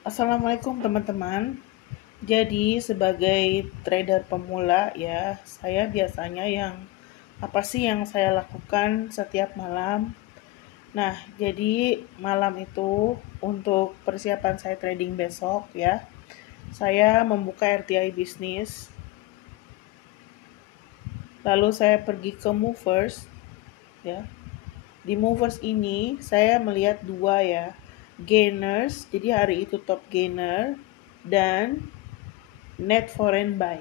Assalamualaikum teman-teman. Jadi sebagai trader pemula ya, saya biasanya apa sih yang saya lakukan setiap malam? Nah, jadi malam itu untuk persiapan saya trading besok ya, saya membuka RTI bisnis. Lalu saya pergi ke Movers ya. Di Movers ini saya melihat dua ya, gainers, jadi hari itu top gainer dan net foreign buy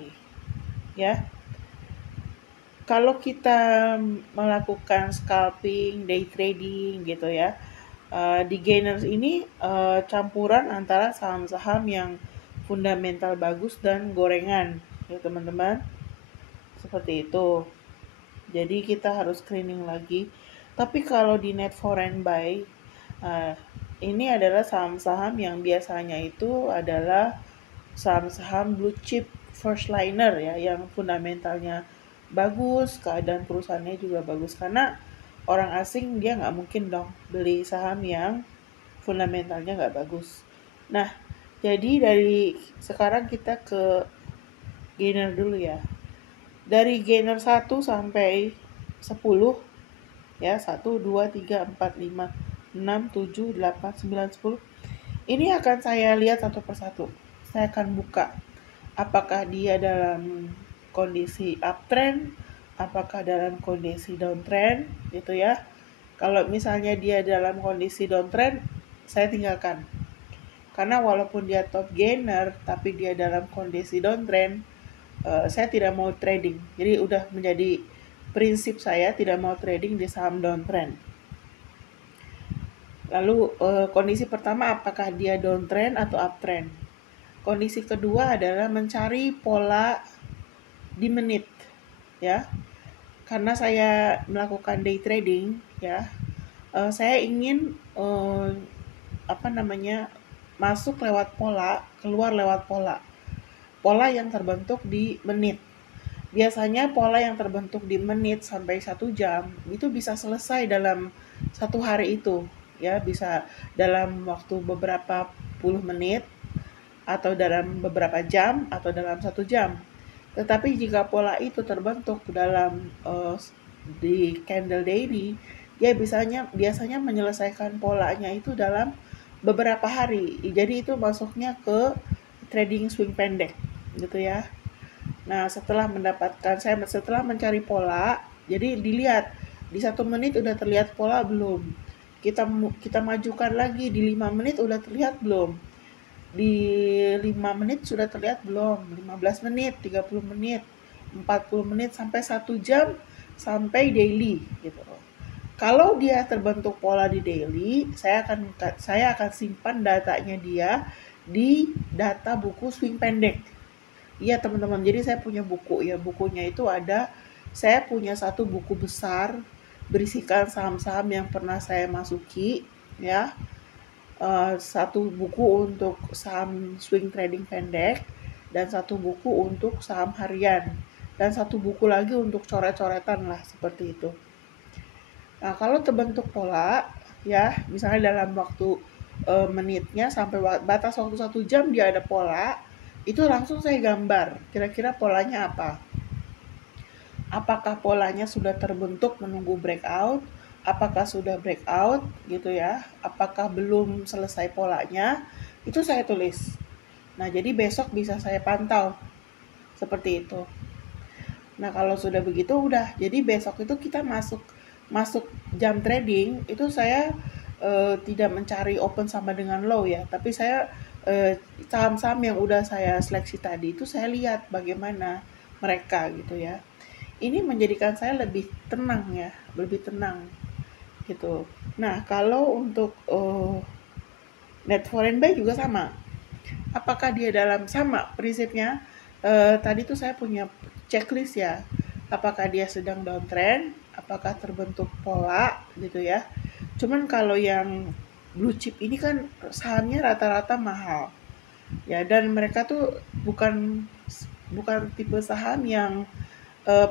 ya. Kalau kita melakukan scalping, day trading gitu ya, di gainers ini campuran antara saham-saham yang fundamental bagus dan gorengan ya teman-teman, seperti itu. Jadi kita harus screening lagi. Tapi kalau di net foreign buy, uh, ini adalah saham-saham yang biasanya itu adalah saham-saham blue chip first liner ya, yang fundamentalnya bagus, keadaan perusahaannya juga bagus, karena orang asing dia nggak mungkin dong beli saham yang fundamentalnya nggak bagus. Nah, jadi dari sekarang kita ke gainer dulu ya. Dari gainer 1 sampai 10 ya, 1, 2, 3, 4, 5, 6, 7, 8, 9, 10. Ini akan saya lihat satu persatu. Saya akan buka apakah dia dalam kondisi uptrend, apakah dalam kondisi downtrend gitu ya. Kalau misalnya dia dalam kondisi downtrend, saya tinggalkan. Karena walaupun dia top gainer, tapi dia dalam kondisi downtrend, saya tidak mau trading. Jadi udah menjadi prinsip saya tidak mau trading di saham downtrend. Lalu kondisi pertama apakah dia downtrend atau uptrend. Kondisi kedua adalah mencari pola di menit ya. Karena saya melakukan day trading ya, saya ingin masuk lewat pola, keluar lewat pola. Pola yang terbentuk di menit. Biasanya pola yang terbentuk di menit sampai 1 jam itu bisa selesai dalam 1 hari itu ya, bisa dalam waktu beberapa puluh menit atau dalam beberapa jam atau dalam 1 jam. Tetapi jika pola itu terbentuk dalam di candle daily, dia biasanya menyelesaikan polanya itu dalam beberapa hari. Jadi itu masuknya ke trading swing pendek gitu ya. Nah, setelah mencari pola, jadi dilihat di 1 menit udah terlihat pola belum. Kita majukan lagi di 5 menit udah terlihat belum. Di 5 menit sudah terlihat belum, 15 menit, 30 menit, 40 menit, sampai 1 jam, sampai daily gitu. Kalau dia terbentuk pola di daily, saya akan simpan datanya dia di data buku swing pendek. Iya teman-teman, jadi saya punya buku ya, bukunya itu ada, saya punya satu buku besar berisikan saham-saham yang pernah saya masuki ya. Satu buku untuk saham swing trading pendek, dan satu buku untuk saham harian, dan satu buku lagi untuk coret-coretan lah, seperti itu. Nah, kalau terbentuk pola ya, misalnya dalam waktu menitnya sampai batas waktu 1 jam dia ada pola, itu langsung saya gambar kira-kira polanya apa. Apakah polanya sudah terbentuk menunggu breakout, apakah sudah breakout gitu ya, apakah belum selesai polanya, itu saya tulis. Nah, jadi besok bisa saya pantau seperti itu. Nah, kalau sudah begitu udah, jadi besok itu kita masuk masuk jam trading itu saya tidak mencari open sama dengan low ya, tapi saya saham-saham yang udah saya seleksi tadi itu saya lihat bagaimana mereka gitu ya. Ini menjadikan saya lebih tenang ya, lebih tenang gitu. Nah, kalau untuk net foreign buy juga sama. Apakah dia dalam sama prinsipnya? Tadi tuh saya punya checklist ya. Apakah dia sedang downtrend? Apakah terbentuk pola gitu ya? Cuman kalau yang blue chip ini kan sahamnya rata-rata mahal ya, dan mereka tuh bukan bukan tipe saham yang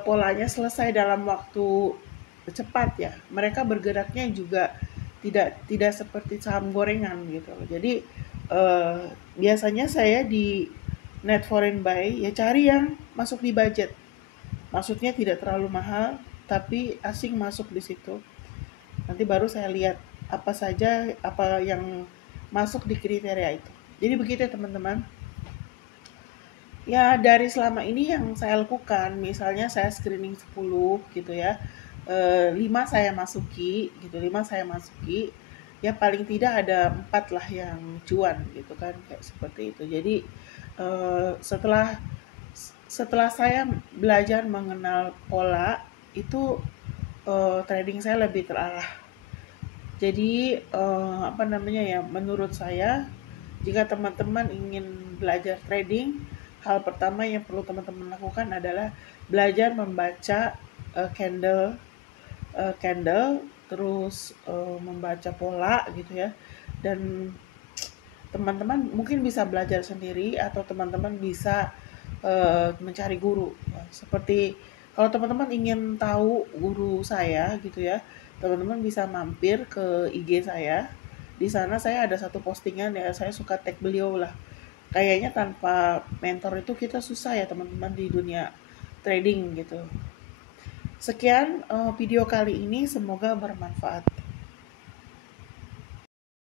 polanya selesai dalam waktu cepat ya. Mereka bergeraknya juga tidak tidak seperti saham gorengan gitu. Jadi eh, biasanya saya di net foreign buy ya cari yang masuk di budget. Maksudnya tidak terlalu mahal, tapi asing masuk di situ. Nanti baru saya lihat apa saja apa yang masuk di kriteria itu. Jadi begitu ya teman-teman. Ya dari selama ini yang saya lakukan, misalnya saya screening 10 gitu ya, 5 saya masuki gitu, 5 saya masuki, ya paling tidak ada 4 lah yang cuan gitu kan, kayak seperti itu. Jadi setelah setelah saya belajar mengenal pola itu, trading saya lebih terarah. Jadi apa namanya ya, menurut saya jika teman-teman ingin belajar trading, hal pertama yang perlu teman-teman lakukan adalah belajar membaca candle, candle, terus membaca pola gitu ya. Dan teman-teman mungkin bisa belajar sendiri atau teman-teman bisa mencari guru. Seperti kalau teman-teman ingin tahu guru saya gitu ya, teman-teman bisa mampir ke IG saya. Di sana saya ada satu postingan ya, saya suka tag beliau lah. Kayaknya tanpa mentor itu kita susah ya teman-teman di dunia trading gitu. Sekian video kali ini, semoga bermanfaat.